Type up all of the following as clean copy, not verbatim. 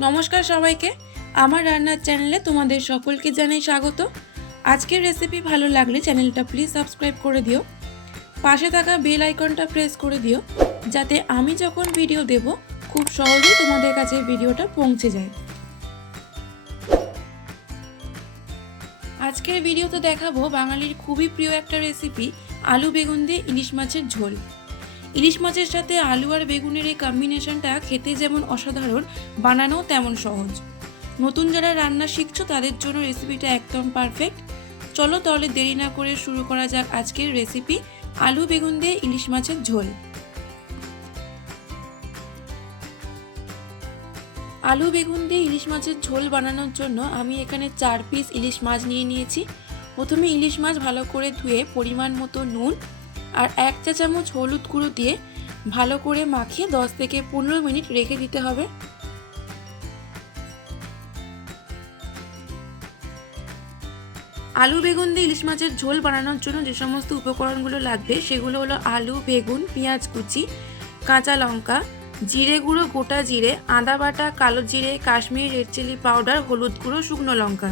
নমস্কার সবাইকে, আমার রান্নার চ্যানেলে তোমাদের সকলকে জানাই স্বাগত। আজকের রেসিপি ভালো লাগলে চ্যানেলটা প্লিজ সাবস্ক্রাইব করে দিও, পাশে থাকা বেল আইকনটা প্রেস করে দিও, যাতে আমি যখন ভিডিও দেব খুব সহজেই তোমাদের কাছে ভিডিওটা পৌঁছে যায়। আজকের ভিডিওতে দেখাবো বাঙালির খুবই প্রিয় একটা রেসিপি, আলু বেগুন দিয়ে ইলিশ মাছের ঝোল। ইলিশ মাছের সাথে আলু আর বেগুনের এই কম্বিনেশনটা খেতে যেমন অসাধারণ, বানানো তেমন সহজ। নতুন যারা রান্না শিখছো তাদের জন্য রেসিপিটা একদম পারফেক্ট। চলো তাহলে দেরি না করে শুরু করা যাক আজকের রেসিপি, আলু বেগুন দিয়ে ইলিশ মাছের ঝোল। আলু বেগুন দিয়ে ইলিশ মাছের ঝোল বানানোর জন্য আমি এখানে 4 পিস ইলিশ মাছ নিয়ে নিয়েছি। প্রথমে ইলিশ মাছ ভালো করে ধুয়ে পরিমাণ মতো নুন আর 1 চা চামচ হলুদ গুঁড়ো দিয়ে ভালো করে মাখিয়ে 10 থেকে 15 মিনিট রেখে দিতে হবে। আলু বেগুন দিয়ে ইলিশ মাছের ঝোল বানানোর জন্য যে সমস্ত উপকরণগুলো লাগবে সেগুলো হলো আলু, বেগুন, পেঁয়াজ কুচি, কাঁচা লঙ্কা, জিরে গুঁড়ো, গোটা জিরে, আদা বাটা, কালো জিরে, কাশ্মীরি রেড চিলি পাউডার, হলুদ গুঁড়ো, শুকনো লঙ্কা।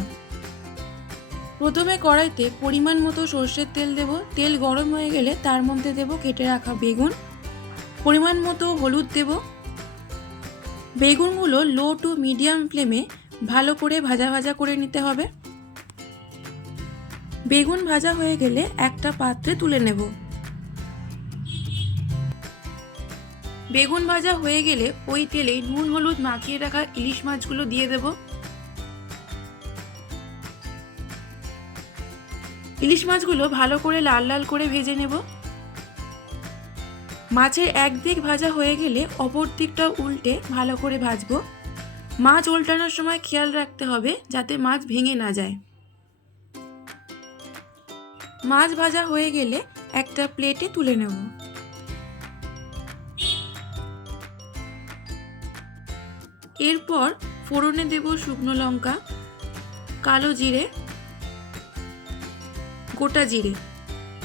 প্রথমে কড়াইতে পরিমাণ মতো সর্ষের তেল দেব। তেল গরম হয়ে গেলে তার মধ্যে দেব কেটে রাখা বেগুন, পরিমাণ মতো হলুদ দেব। বেগুনগুলো লো টু মিডিয়াম ফ্লেমে ভালো করে ভাজা ভাজা করে নিতে হবে। বেগুন ভাজা হয়ে গেলে একটা পাত্রে তুলে নেব। বেগুন ভাজা হয়ে গেলে ওই তেলে নুন হলুদ মাখিয়ে রাখা ইলিশ মাছগুলো দিয়ে দেব। ইলিশ মাছগুলো ভালো করে লাল লাল করে ভেজে নেব। মাছের এক দিক ভাজা হয়ে গেলে অপর দিকটা উল্টে ভালো করে ভাজবো। মাছ উল্টানোর সময় খেয়াল রাখতে হবে যাতে মাছ ভেঙে না যায়। মাছ ভাজা হয়ে গেলে একটা প্লেটে তুলে নেব। এরপর ফোড়নে দেব শুকনো লঙ্কা, কালো জিরে, গোটা জিরে।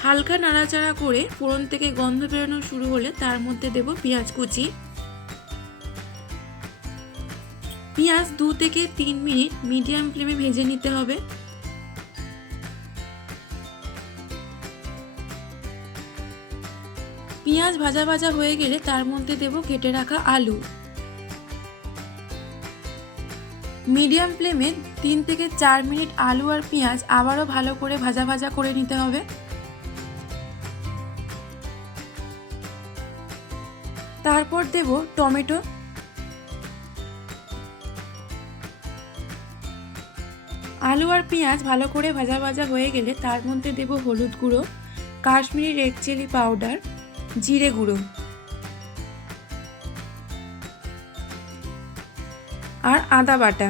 হালকা নাড়াচাড়া করে ফোড়ন থেকে গন্ধ বেরোনো শুরু হলে তার মধ্যে দেব পেঁয়াজ কুচি। পেঁয়াজ 2 থেকে 3 মিনিট মিডিয়াম ফ্লেমে ভেজে নিতে হবে। পেঁয়াজ ভাজা ভাজা হয়ে গেলে তার মধ্যে দেব কেটে রাখা আলু। মিডিয়াম ফ্লেমে 3 থেকে 4 মিনিট আলু আর পেঁয়াজ আবারও ভালো করে ভাজা ভাজা করে নিতে হবে। তারপর দেব টমেটো। আলু আর পেঁয়াজ ভালো করে ভাজা ভাজা হয়ে গেলে তার মধ্যে দেব হলুদ গুঁড়ো, কাশ্মীরি রেড চিলি পাউডার, জিরে গুঁড়ো আর আদা বাটা,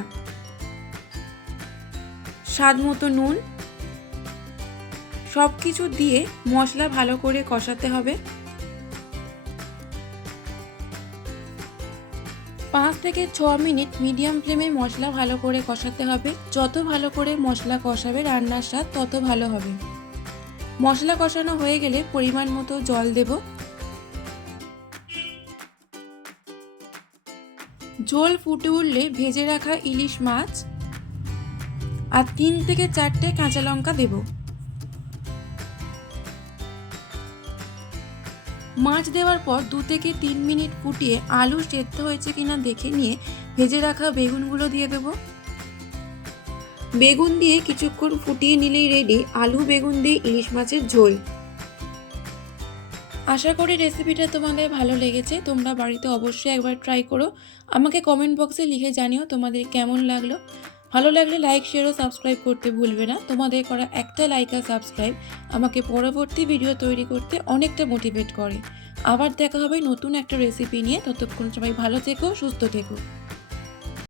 স্বাদ মতো নুন। সব কিছু দিয়ে মশলা ভালো করে কষাতে হবে। 5 থেকে 6 মিনিট মিডিয়াম ফ্লেমে মশলা ভালো করে কষাতে হবে। যত ভালো করে মশলা কষাবে রান্নার স্বাদ তত ভালো হবে। মশলা কষানো হয়ে গেলে পরিমাণ মতো জল দেব। ঝোল ফুটে উঠলে ভেজে রাখা ইলিশ মাছ আর 3 থেকে 4টে কাঁচা লঙ্কা দেব। মাছ দেওয়ার পর 2 থেকে 3 মিনিট ফুটিয়ে আলু সেদ্ধ হয়েছে কিনা দেখে নিয়ে ভেজে রাখা বেগুনগুলো দিয়ে দেব। বেগুন দিয়ে কিছুক্ষণ ফুটিয়ে নিলেই রেডি আলু বেগুন দিয়ে ইলিশ মাছের ঝোল। আশা করি রেসিপিটা তোমাদের ভালো লেগেছে। তোমরা বাড়িতে অবশ্যই একবার ট্রাই করো। আমাকে কমেন্ট বক্সে লিখে জানিও তোমাদের কেমন লাগলো। ভালো লাগলে লাইক, শেয়ার ও সাবস্ক্রাইব করতে ভুলবে না। তোমাদের করা একটা লাইক আর সাবস্ক্রাইব আমাকে পরবর্তী ভিডিও তৈরি করতে অনেকটা মোটিভেট করে। আবার দেখা হবে নতুন একটা রেসিপি নিয়ে। ততক্ষণ সবাই ভালো থেকো, সুস্থ থেকো।